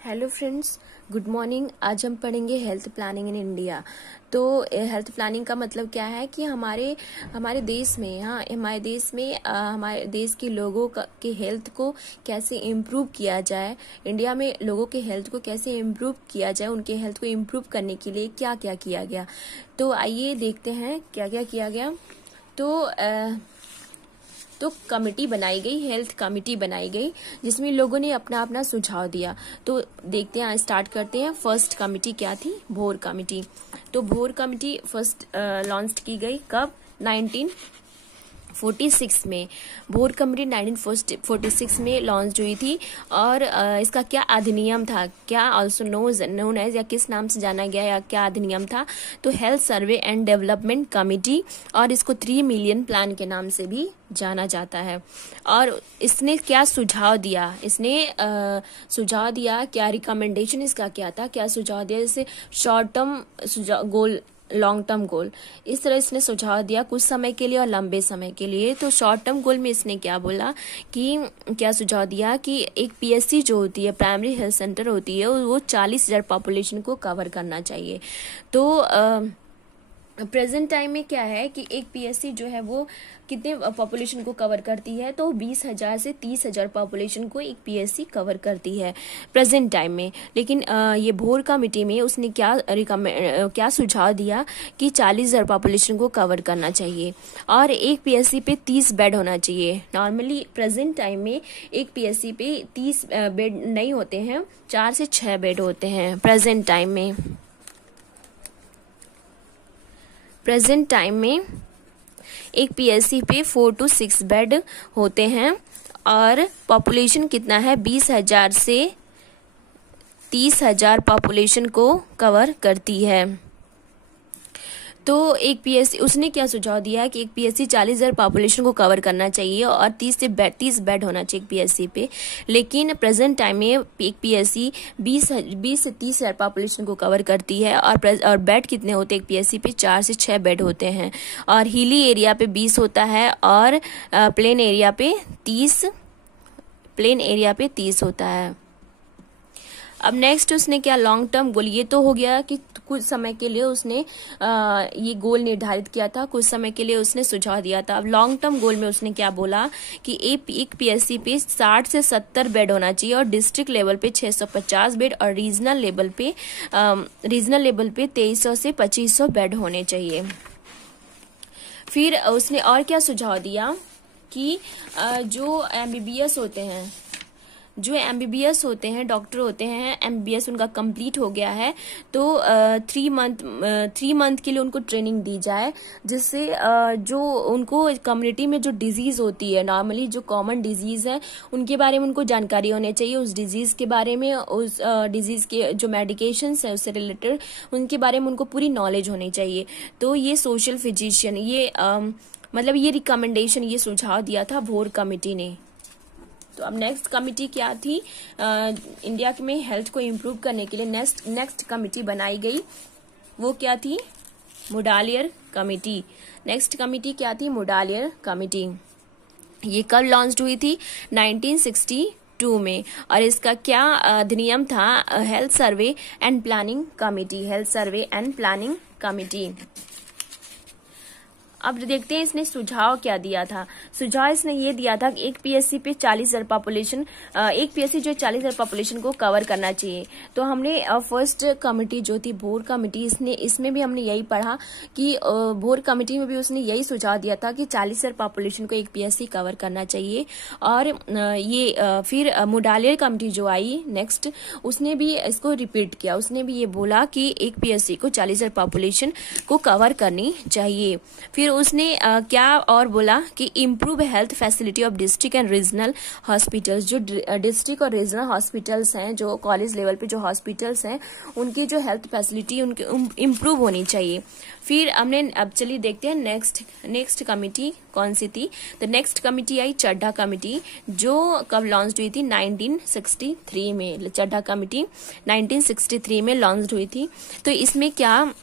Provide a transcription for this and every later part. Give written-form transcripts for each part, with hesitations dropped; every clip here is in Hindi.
Hello friends, good morning. आज हम पढ़ेंगे हेल्थ प्लानिंग इन इंडिया। तो हेल्थ प्लानिंग का मतलब क्या है कि हमारे देश में हमारे देश के लोगों के हेल्थ को कैसे इम्प्रूव किया जाए, इंडिया में लोगों के हेल्थ को कैसे इम्प्रूव किया जाए, उनके हेल्थ को इम्प्रूव करने के लिए क्या क्या किया गया। तो आइए देखते हैं क्या क्या किया गया। तो कमेटी बनाई गई, हेल्थ कमेटी बनाई गई, जिसमें लोगों ने अपना अपना सुझाव दिया। तो देखते हैं, स्टार्ट करते हैं। फर्स्ट कमेटी क्या थी? भोर कमेटी। तो भोर कमेटी फर्स्ट लॉन्च की गई कब? 1946 में। भोर कमेटी 1946 में लॉन्च हुई थी। और इसका क्या अधिनियम था, क्या ऑल्सो नोन एज, या किस नाम से जाना गया, या क्या अधिनियम था? तो health survey and development committee, और इसको 3 मिलियन प्लान के नाम से भी जाना जाता है। और इसने क्या सुझाव दिया? सुझाव दिया क्या? रिकमेंडेशन इसका क्या था? क्या सुझाव दिया? जैसे short term goal, long term goal, इस तरह इसने सुझाव दिया कुछ समय के लिए और लंबे समय के लिए। तो शॉर्ट टर्म गोल में इसने क्या बोला कि क्या सुझाव दिया कि एक पीएससी जो होती है, प्राइमरी हेल्थ सेंटर होती है, वो 40,000 पॉपुलेशन को कवर करना चाहिए। तो प्रेजेंट टाइम में क्या है कि एक पीएससी जो है वो कितने पॉपुलेशन को कवर करती है? तो 20,000 से 30,000 पॉपुलेशन को एक पीएससी कवर करती है प्रेजेंट टाइम में। लेकिन ये भोर कमेटी में उसने क्या सुझाव दिया कि 40,000 पॉपुलेशन को कवर करना चाहिए और एक पीएससी पे 30 बेड होना चाहिए। नॉर्मली प्रेजेंट टाइम में एक पीएससी पे 30 बेड नहीं होते हैं, 4 से 6 बेड होते हैं प्रेजेंट टाइम में। प्रेजेंट टाइम में एक पीएससी पे 4 to 6 बेड होते हैं और पॉपुलेशन कितना है? 20,000 से 30,000 पॉपुलेशन को कवर करती है। तो एक पीएससी, उसने क्या सुझाव दिया है कि एक पीएससी 40,000 पॉपुलेशन को कवर करना चाहिए और 30 बेड होना चाहिए एक पीएससी पे। लेकिन प्रेजेंट टाइम में एक पीएससी 20 से 30,000 पॉपुलेशन को कवर करती है और बेड कितने होते हैं एक पीएससी पे? 4 से 6 बेड होते हैं। और हिली एरिया पे 20 होता है और प्लेन एरिया पे 30 होता है। अब नेक्स्ट उसने क्या लॉन्ग टर्म गोल, ये तो हो गया कि कुछ समय के लिए उसने ये गोल निर्धारित किया था, कुछ समय के लिए उसने सुझाव दिया था। अब लॉन्ग टर्म गोल में उसने क्या बोला कि एक पीएससी पे 60 से 70 बेड होना चाहिए और डिस्ट्रिक्ट लेवल पे 650 बेड और रीजनल लेवल पे 2300 से 2500 बेड होने चाहिए। फिर उसने और क्या सुझाव दिया कि जो एमबीबीएस होते हैं, डॉक्टर होते हैं, एमबीबीएस उनका कंप्लीट हो गया है, तो 3 मंथ के लिए उनको ट्रेनिंग दी जाए, जिससे जो उनको कम्युनिटी में जो डिजीज होती है, नॉर्मली जो कॉमन डिजीज है, उनके बारे में उनको जानकारी होनी चाहिए। उस डिजीज के बारे में, उस डिजीज के जो मेडिकेशंस है उससे रिलेटेड, उनके बारे में उनको पूरी नॉलेज होनी चाहिए। तो ये सोशल फिजिशियन, ये रिकमेंडेशन, ये सुझाव दिया था भोर कमेटी ने। तो अब नेक्स्ट कमेटी क्या थी? इंडिया में हेल्थ को इम्प्रूव करने के लिए नेक्स्ट कमेटी बनाई गई, वो क्या थी? मुडालियर कमेटी। नेक्स्ट कमेटी क्या थी? मुडालियर कमेटी। ये कब लॉन्च हुई थी? 1962 में। और इसका क्या अधिनियम था? Health survey and planning committee, health survey and planning committee. अब देखते हैं इसने सुझाव क्या दिया था। सुझाव इसने ये दिया था कि एक पीएससी पे 40,000 पॉपुलेशन, एक पीएससी जो 40,000 पॉपुलेशन को कवर करना चाहिए। तो हमने फर्स्ट कमेटी जो थी भोर कमेटी, इसमें भी हमने यही पढ़ा कि भोर कमेटी में भी उसने यही सुझाव दिया था कि 40,000 पॉपुलेशन को एक पीएससी कवर करना चाहिए। और फिर मुडालियर कमेटी जो आई नेक्स्ट, उसने भी इसको रिपीट किया। उसने भी ये बोला कि एक पीएससी को 40,000 पॉपुलेशन को कवर करनी चाहिए। फिर उसने क्या और बोला कि improve health facility of district and regional hospitals. जो डिस्ट्रिक्ट और रीजनल हॉस्पिटल्स हैं, जो कॉलेज लेवल पे जो हॉस्पिटल्स हैं, उनकी जो हेल्थ फैसिलिटी उनकी इम्प्रूव होनी चाहिए। फिर हमने, अब चलिए देखते हैं नेक्स्ट कमेटी कौन सी थी। तो नेक्स्ट कमेटी आई चड्ढा कमेटी, जो कब लॉन्च हुई थी? 1963 में। चड्ढा कमेटी 1963 में लॉन्च हुई थी। तो इसमें क्या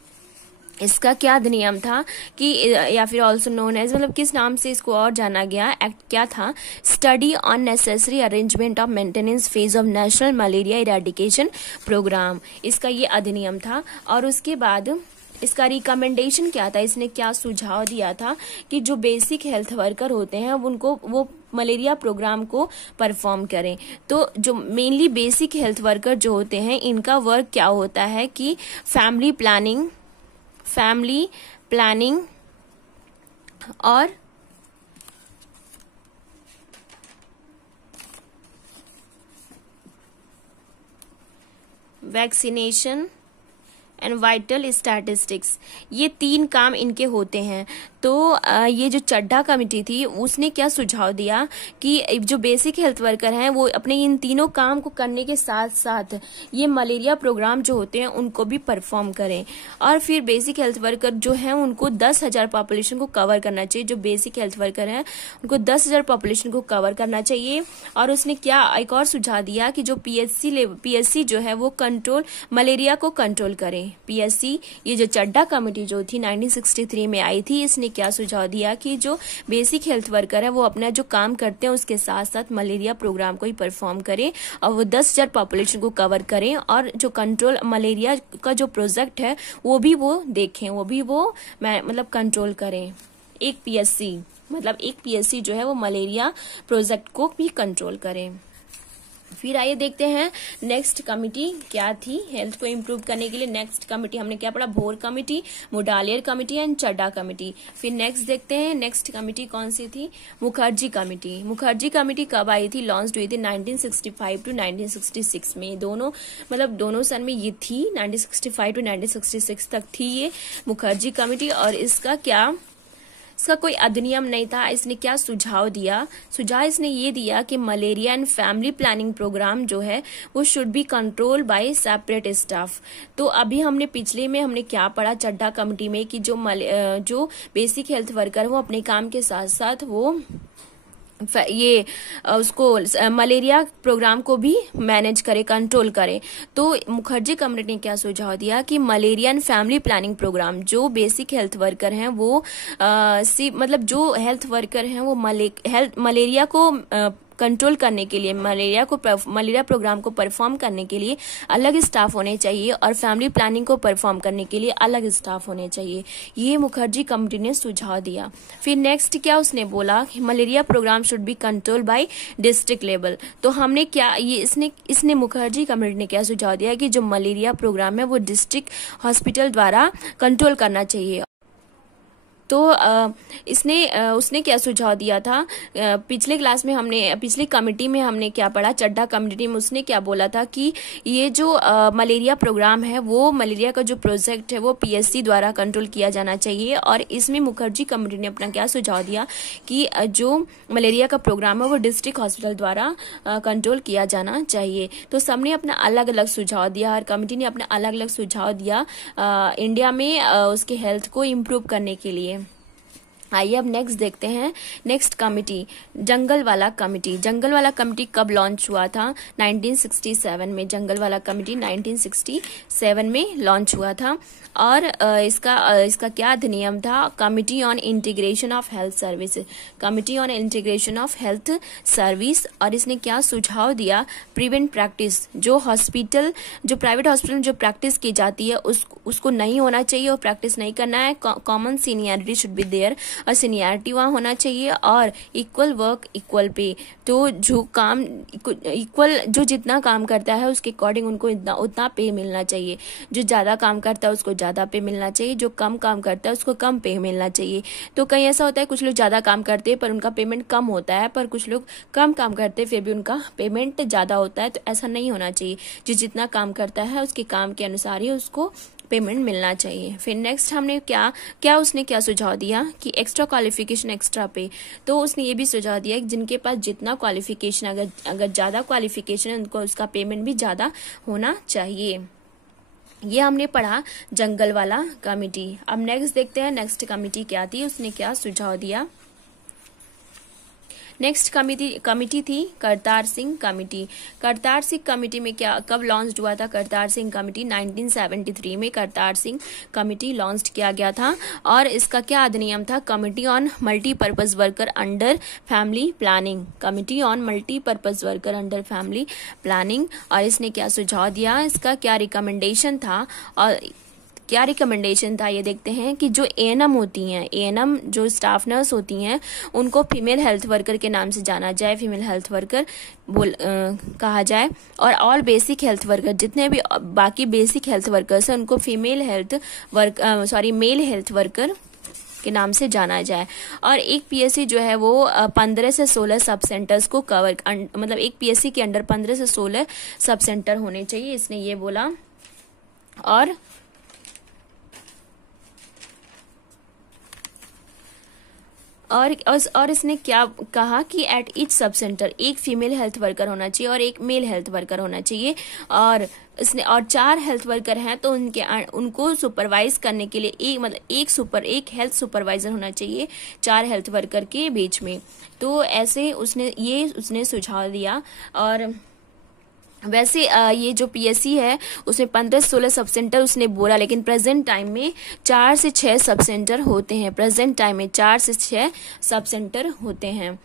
इसका क्या अधिनियम था कि, या फिर ऑल्सो नोन एज, मतलब किस नाम से इसको और जाना गया, एक्ट क्या था, study on necessary arrangement of maintenance phase of national malaria eradication programme, इसका ये अधिनियम था। और उसके बाद इसका रिकमेंडेशन क्या था, इसने क्या सुझाव दिया था कि जो बेसिक हेल्थ वर्कर होते हैं उनको वो मलेरिया प्रोग्राम को परफॉर्म करें। तो जो मेनली बेसिक हेल्थ वर्कर जो होते हैं इनका वर्क क्या होता है कि फैमिली प्लानिंग और वैक्सीनेशन एंड वाइटल स्टैटिस्टिक्स, ये 3 काम इनके होते हैं। तो ये जो चड्ढा कमेटी थी उसने क्या सुझाव दिया कि जो बेसिक हेल्थ वर्कर हैं वो अपने इन तीनों काम को करने के साथ साथ ये मलेरिया प्रोग्राम जो होते हैं उनको भी परफॉर्म करें। और फिर बेसिक हेल्थ वर्कर जो हैं उनको 10,000 पॉपुलेशन को कवर करना चाहिए, जो बेसिक हेल्थ वर्कर हैं उनको 10,000 पॉपुलेशन को कवर करना चाहिए। और उसने क्या एक और सुझाव दिया कि जो पीएससी जो है वो कंट्रोल मलेरिया को कंट्रोल करें। पीएससी, ये जो चड्ढा कमेटी जो थी 1963 में आई थी, इसने क्या सुझाव दिया कि जो बेसिक हेल्थ वर्कर है वो अपना जो काम करते हैं उसके साथ साथ मलेरिया प्रोग्राम को ही परफॉर्म करें और वो 10,000 पॉपुलेशन को कवर करें। और जो कंट्रोल मलेरिया का जो प्रोजेक्ट है वो भी वो देखें, वो भी वो मतलब कंट्रोल करें। एक पीएससी जो है वो मलेरिया प्रोजेक्ट को भी कंट्रोल करें। फिर आइए देखते हैं नेक्स्ट कमिटी क्या थी हेल्थ को इम्प्रूव करने के लिए। नेक्स्ट कमिटी हमने क्या पढ़ा, Bhore committee, Mudaliar committee and Chadha committee. फिर नेक्स्ट देखते हैं नेक्स्ट कमिटी कौन सी थी, मुखर्जी कमिटी। मुखर्जी कमिटी कब आई थी, लॉन्च हुई थी 1965 टू 1966 में। दोनों सन में ये थी, 1965 टू 1966 तक थी ये मुखर्जी कमिटी। और इसका कोई अधिनियम नहीं था। इसने क्या सुझाव दिया, इसने ये दिया कि malaria and family planning programme जो है वो should be control by separate staff. तो अभी पिछले में हमने क्या पढ़ा चड्ढा कमेटी में कि जो बेसिक हेल्थ वर्कर वो अपने काम के साथ साथ वो ये उसको मलेरिया प्रोग्राम को भी मैनेज करे, कंट्रोल करे। तो मुखर्जी कमेटी ने क्या सुझाव दिया कि malaria and family planning programme, जो बेसिक हेल्थ वर्कर हैं वो जो हेल्थ वर्कर हैं वो मलेरिया को कंट्रोल करने के लिए, मलेरिया प्रोग्राम को परफॉर्म करने के लिए अलग स्टाफ होने चाहिए और फैमिली प्लानिंग को परफॉर्म करने के लिए अलग स्टाफ होने चाहिए। ये मुखर्जी कमेटी ने सुझाव दिया। फिर नेक्स्ट क्या उसने बोला कि malaria programme should be control bye district level. तो हमने क्या इसने मुखर्जी कमेटी ने क्या सुझाव दिया कि जो मलेरिया प्रोग्राम है वो डिस्ट्रिक्ट हॉस्पिटल द्वारा कंट्रोल करना चाहिए। तो उसने क्या सुझाव दिया था, पिछली कमेटी में हमने क्या पढ़ा, चड्ढा कमेटी में उसने क्या बोला था कि ये जो मलेरिया प्रोग्राम है वो मलेरिया का जो प्रोजेक्ट है वो पीएससी द्वारा कंट्रोल किया जाना चाहिए। और इसमें मुखर्जी कमेटी ने अपना क्या सुझाव दिया कि जो मलेरिया का प्रोग्राम है वो डिस्ट्रिक्ट हॉस्पिटल द्वारा कंट्रोल किया जाना चाहिए। तो सबने अपना अलग अलग सुझाव दिया, हर कमेटी ने अपना अलग अलग सुझाव दिया इंडिया में उसके हेल्थ को इम्प्रूव करने के लिए। आइए अब नेक्स्ट देखते हैं नेक्स्ट कमिटी, जंगल वाला कमिटी कब लॉन्च हुआ था, 1967 में। जंगल वाला कमिटी 1967 में लॉन्च हुआ था। और इसका क्या अधिनियम था, committee on integration of health service. और इसने क्या सुझाव दिया, प्रिवेंट प्रैक्टिस, जो प्राइवेट हॉस्पिटल में जो प्रैक्टिस की जाती है उसको नहीं होना चाहिए और प्रैक्टिस नहीं करना है। Common seniority should be there, और सीनियरिटी वहाँ होना चाहिए। और इक्वल वर्क इक्वल पे, तो जो जितना काम करता है उसके अकॉर्डिंग उनको उतना पे मिलना चाहिए। जो ज्यादा काम करता है उसको ज्यादा पे मिलना चाहिए, जो कम काम करता है उसको कम पे मिलना चाहिए। तो कहीं ऐसा होता है कुछ लोग ज्यादा काम करते हैं पर उनका पेमेंट कम होता है, पर कुछ लोग कम काम करते हैं फिर भी उनका पेमेंट ज्यादा होता है। तो ऐसा नहीं होना चाहिए, जो जितना काम करता है उसके काम के अनुसार ही उसको पेमेंट मिलना चाहिए। फिर नेक्स्ट हमने उसने क्या सुझाव दिया कि एक्स्ट्रा क्वालिफिकेशन एक्स्ट्रा पे। तो उसने ये भी सुझाव दिया कि जिनके पास जितना क्वालिफिकेशन, अगर ज्यादा क्वालिफिकेशन है उनको उसका पेमेंट भी ज्यादा होना चाहिए। ये हमने पढ़ा जंगल वाला कमिटी। अब नेक्स्ट देखते हैं नेक्स्ट कमिटी क्या थी, उसने क्या सुझाव दिया। नेक्स्ट कमिटी थी करतार सिंह कमिटी। करतार सिंह कमिटी में क्या कब लॉन्च हुआ था? करतार सिंह कमिटी 1973 में करतार सिंह कमिटी लॉन्च किया गया था। और इसका क्या अधिनियम था? Committee on multipurpose worker under family planning. Committee on multipurpose worker under family planning. और इसने क्या सुझाव दिया? इसका क्या रिकमेंडेशन था? और क्या रिकमेंडेशन था ये देखते हैं कि जो एएनएम होती हैं, एएनएम जो स्टाफ नर्स होती हैं, उनको फीमेल हेल्थ वर्कर के नाम से जाना जाए, फीमेल हेल्थ वर्कर कहा जाए। और ऑल बेसिक हेल्थ वर्कर, जितने भी बाकी बेसिक हेल्थ वर्कर्स हैं, उनको female health male health worker के नाम से जाना जाए। और एक पीएससी जो है वो 15 से 16 सब सेंटर्स को कवर, मतलब एक पीएससी के अंडर 15 से 16 सब सेंटर होने चाहिए, इसने ये बोला। और इसने क्या कहा कि एट ईच सब सेंटर एक फीमेल हेल्थ वर्कर होना चाहिए और एक मेल हेल्थ वर्कर होना चाहिए। और 4 हेल्थ वर्कर हैं तो उनको सुपरवाइज करने के लिए एक हेल्थ सुपरवाइजर होना चाहिए 4 हेल्थ वर्कर के बीच में। तो ऐसे उसने सुझाव दिया। और वैसे ये जो पीएससी है उसमें 15 से 16 सब सेंटर उसने बोला, लेकिन प्रेजेंट टाइम में 4 से 6 सब सेंटर होते हैं। प्रेजेंट टाइम में 4 से 6 सब सेंटर होते हैं।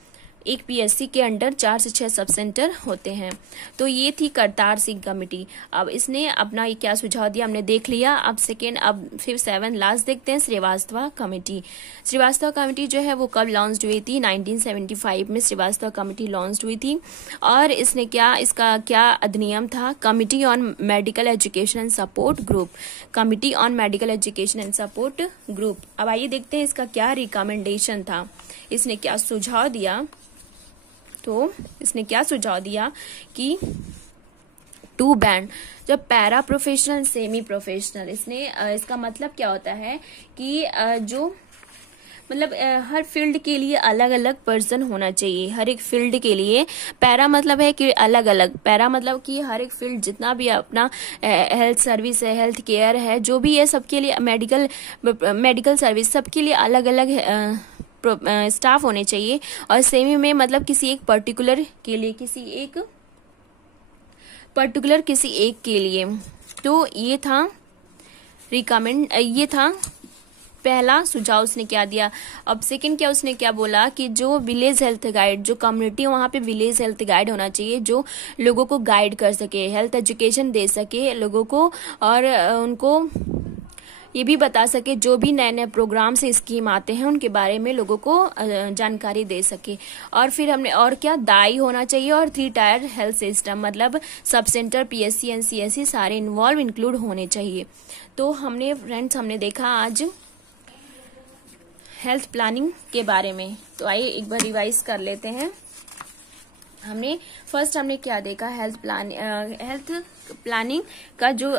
एक पीएससी के अंडर 4 से 6 सब सेंटर होते हैं। तो ये थी करतार सिंह कमेटी। अब इसने अपना ये क्या सुझाव दिया हमने देख लिया। अब 7 लास्ट देखते हैं श्रीवास्तव कमेटी। श्रीवास्तव कमेटी जो है वो कब लॉन्च हुई थी? 1975 में श्रीवास्तव कमेटी लॉन्च हुई थी। और इसका क्या अधिनियम था? Committee on medical education and support group. Committee on medical education and support group. अब आइए देखते हैं इसका क्या रिकमेंडेशन था, इसने क्या सुझाव दिया। तो इसने क्या सुझाव दिया कि टू बैंड जब पैरा प्रोफेशनल सेमी प्रोफेशनल, इसका मतलब क्या होता है कि हर फील्ड के लिए अलग अलग पर्सन होना चाहिए। हर एक फील्ड के लिए पैरा मतलब है कि अलग अलग, पैरा मतलब कि हर एक फील्ड जितना भी अपना हेल्थ सर्विस है, हेल्थ केयर है, जो भी है, सबके लिए मेडिकल सर्विस, सबके लिए अलग अलग स्टाफ होने चाहिए। और सेमी में मतलब किसी एक पर्टिकुलर किसी एक के लिए। तो ये था पहला सुझाव उसने क्या दिया। अब सेकंड क्या उसने क्या बोला कि जो विलेज हेल्थ गाइड, जो कम्युनिटी वहाँ पे विलेज हेल्थ गाइड होना चाहिए, जो लोगों को गाइड कर सके, हेल्थ एजुकेशन दे सके लोगों को, और उनको ये भी बता सके जो भी नए नए प्रोग्राम से स्कीम आते हैं उनके बारे में लोगों को जानकारी दे सके। और फिर हमने और क्या दाई होना चाहिए। और 3 टायर हेल्थ सिस्टम, मतलब sub centre, PSC and CSC सारे इंक्लूड होने चाहिए। तो हमने देखा आज हेल्थ प्लानिंग के बारे में। तो आइए एक बार रिवाइज कर लेते हैं। हमने क्या देखा? हेल्थ प्लानिंग का जो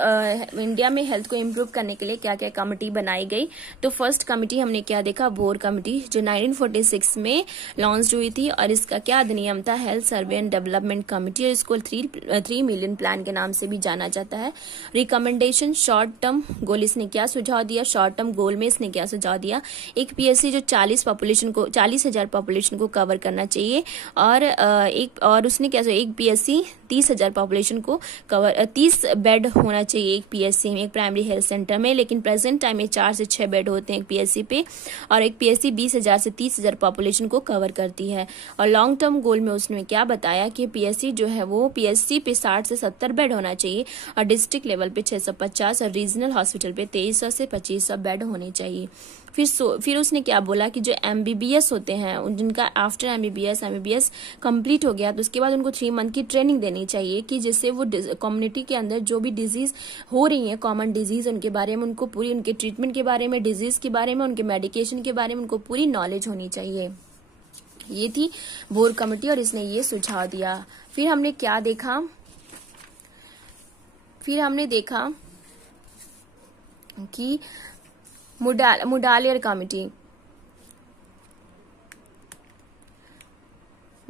इंडिया में हेल्थ को इम्प्रूव करने के लिए क्या क्या कमेटी बनाई गई। तो फर्स्ट कमेटी हमने क्या देखा? बोर कमेटी, जो 1946 में लॉन्च हुई थी। और इसका क्या अधिनियम था? Health survey and development committee. और इसको 3 मिलियन प्लान के नाम से भी जाना जाता है। रिकमेंडेशन, शॉर्ट टर्म गोल, इसने क्या सुझाव दिया? शॉर्ट टर्म गोल में इसने क्या सुझाव दिया? एक पीएससी जो 40,000 पॉपुलेशन को कवर करना चाहिए। और उसने क्या सोचा? एक पीएससी 30,000 पॉपुलेशन को कवर, 30 बेड होना चाहिए एक पीएससी में, एक प्राइमरी हेल्थ सेंटर में। लेकिन प्रेजेंट टाइम में 4 से 6 बेड होते हैं एक पीएससी पे। और एक पीएससी 20,000 से 30,000 पॉपुलेशन को कवर करती है। और लॉन्ग टर्म गोल में उसने क्या बताया कि पीएससी जो है वो पीएससी पे 60 से 70 बेड होना चाहिए। और डिस्ट्रिक्ट लेवल पे 650 और रीजनल हॉस्पिटल पे 2300 से 2500 बेड होने चाहिए। फिर उसने क्या बोला कि जो एमबीबीएस होते हैं, जिनका आफ्टर एमबीबीएस कंप्लीट हो गया, तो उसके बाद उनको 3 मंथ की ट्रेनिंग देनी चाहिए कि जिससे वो कम्युनिटी के अंदर जो भी डिजीज हो रही है, कॉमन डिजीज, उनके बारे में उनको पूरी, उनके ट्रीटमेंट के बारे में, डिजीज के बारे में, उनके मेडिकेशन के बारे में उनको पूरी नॉलेज होनी चाहिए। ये थी बोर कमेटी और इसने ये सुझाव दिया। फिर हमने क्या देखा? फिर हमने देखा कि मुडालियर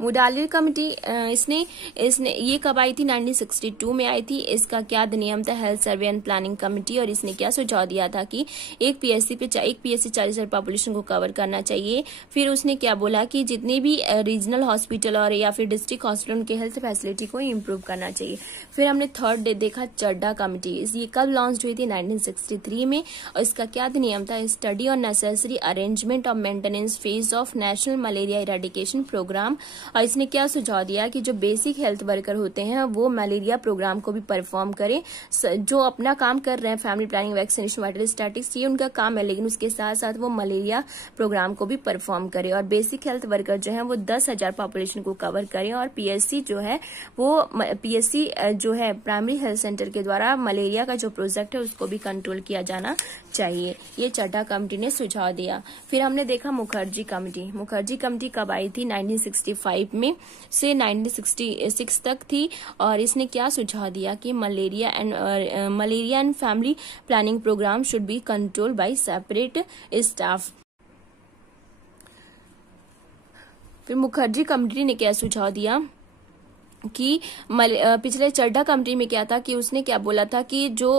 मुडालिर कमेटी इसने ये कब आई थी? 1962 में आई थी। इसका क्या अधिनियम था? Health survey and planning committee. और इसने क्या सुझाव दिया था कि एक पीएससी 40,000 पॉपुलेशन को कवर करना चाहिए। फिर उसने क्या बोला कि जितने भी रीजनल हॉस्पिटल और या फिर डिस्ट्रिक्ट हॉस्पिटल उनके हेल्थ फैसिलिटी को इम्प्रूव करना चाहिए। फिर हमने थर्ड डे देखा चड्ढा कमेटी। ये कब लॉन्च हुई थी? 1963 में। और इसका क्या अधिनियम था? स्टडी और necessary arrangement of maintenance phase of national malaria eradication programme. और इसने क्या सुझाव दिया कि जो बेसिक हेल्थ वर्कर होते हैं वो मलेरिया प्रोग्राम को भी परफॉर्म करें। जो अपना काम कर रहे हैं family planning, vaccination, vital statics, ये उनका काम है, लेकिन उसके साथ साथ वो मलेरिया प्रोग्राम को भी परफॉर्म करें। और बेसिक हेल्थ वर्कर जो है वो 10,000 पॉपुलेशन को कवर करें। और पीएससी जो है वो पीएससी जो है प्राइमरी हेल्थ सेंटर के द्वारा मलेरिया का जो प्रोजेक्ट है उसको भी कंट्रोल किया जाना चाहिए। ये चड्ढा कमेटी ने सुझाव दिया। फिर हमने देखा मुखर्जी कमेटी। मुखर्जी कमेटी कब आई थी? 1965 में से 1966 तक थी। और इसने क्या सुझाव दिया कि malaria and family planning programme should be control by separate staff. फिर मुखर्जी कमेटी ने क्या सुझाव दिया कि पिछले चड्ढा कमेटी में क्या था कि उसने क्या बोला था कि जो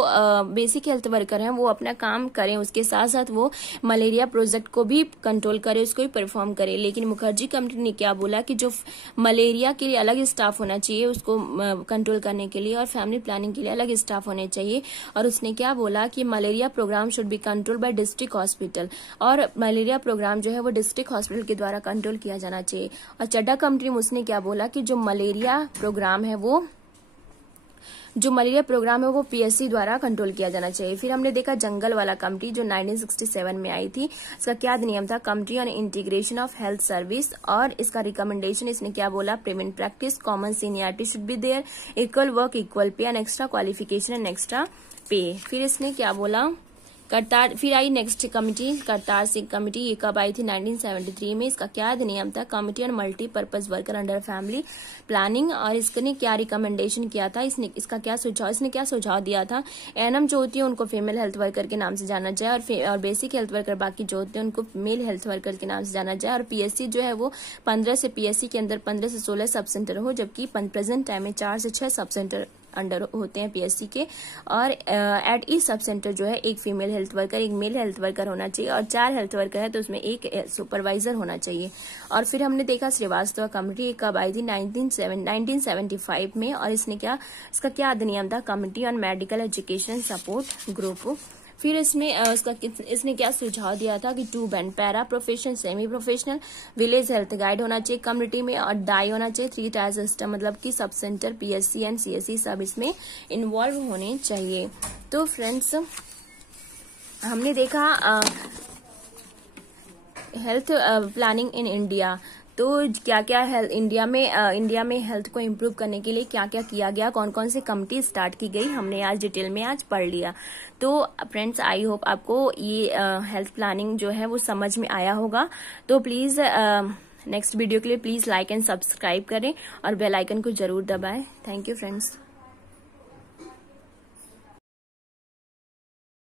बेसिक हेल्थ वर्कर हैं वो अपना काम करें, उसके साथ साथ वो मलेरिया प्रोजेक्ट को भी कंट्रोल करे, उसको भी परफॉर्म करे। लेकिन मुखर्जी कमेटी ने क्या बोला कि जो मलेरिया के लिए अलग स्टाफ होना चाहिए उसको कंट्रोल करने के लिए, और फैमिली प्लानिंग के लिए अलग स्टाफ होने चाहिए। और उसने क्या बोला कि malaria programme should be control bye district hospital, और मलेरिया प्रोग्राम जो है वो डिस्ट्रिक्ट हॉस्पिटल के द्वारा कंट्रोल किया जाना चाहिए। और चड्ढा कमेटी में उसने क्या बोला कि जो मलेरिया प्रोग्राम है वो पीएससी द्वारा कंट्रोल किया जाना चाहिए। फिर हमने देखा जंगल वाला कमेटी जो 1967 में आई थी। इसका क्या अधिनियम था? Committee on integration of health service. और इसका रिकमेंडेशन इसने क्या बोला? Prevent practice, common seniority should be there, equal work equal pay, and extra qualification and extra pay. फिर इसने क्या बोला? फिर आई next committee Kartar Singh committee. ये कब आई थी? 1973 में। इसका क्या अधिनियम था? Committee on multipurpose worker under family planning. और इसने क्या रिकमेंडेशन किया था? इसने क्या सुझाव दिया था? एनएम जो होती है उनको फीमेल हेल्थ वर्कर के नाम से जाना जाए, और बेसिक हेल्थ वर्कर बाकी जो होते हैं उनको मेल हेल्थ वर्कर के नाम से जाना जाए। और पीएससी जो है वो 15 से पीएससी के अंदर 15 से 16 सब सेंटर हो, जबकि प्रेजेंट टाइम में 4 से 6 सब सेंटर अंडर होते हैं पीएससी के। और एट ईच सब सेंटर जो है एक फीमेल हेल्थ वर्कर, एक मेल हेल्थ वर्कर होना चाहिए, और 4 हेल्थ वर्कर है तो उसमें एक सुपरवाइजर होना चाहिए। और फिर हमने देखा श्रीवास्तव कमेटी। कब आई थी? 1975 में। और इसका क्या अधिनियम था? Committee on medical education support group. फिर इसने क्या सुझाव दिया था कि two band paraprofessional, semi professional, village health guide होना चाहिए कम्युनिटी में, और डाई होना चाहिए 3 टायर सिस्टम, मतलब कि sub centre PSC and CSC सब इसमें इन्वॉल्व होने चाहिए। तो फ्रेंड्स हमने देखा हेल्थ प्लानिंग इन इंडिया। तो क्या क्या इंडिया में हेल्थ को इम्प्रूव करने के लिए क्या क्या किया गया, कौन कौन सी कमेटी स्टार्ट की गई, हमने आज डिटेल में आज पढ़ लिया। तो फ्रेंड्स आई होप आपको ये हेल्थ प्लानिंग जो है वो समझ में आया होगा। तो प्लीज नेक्स्ट वीडियो के लिए प्लीज लाइक एंड सब्सक्राइब करें और बेल आइकन को जरूर दबाएं। Thank you friends.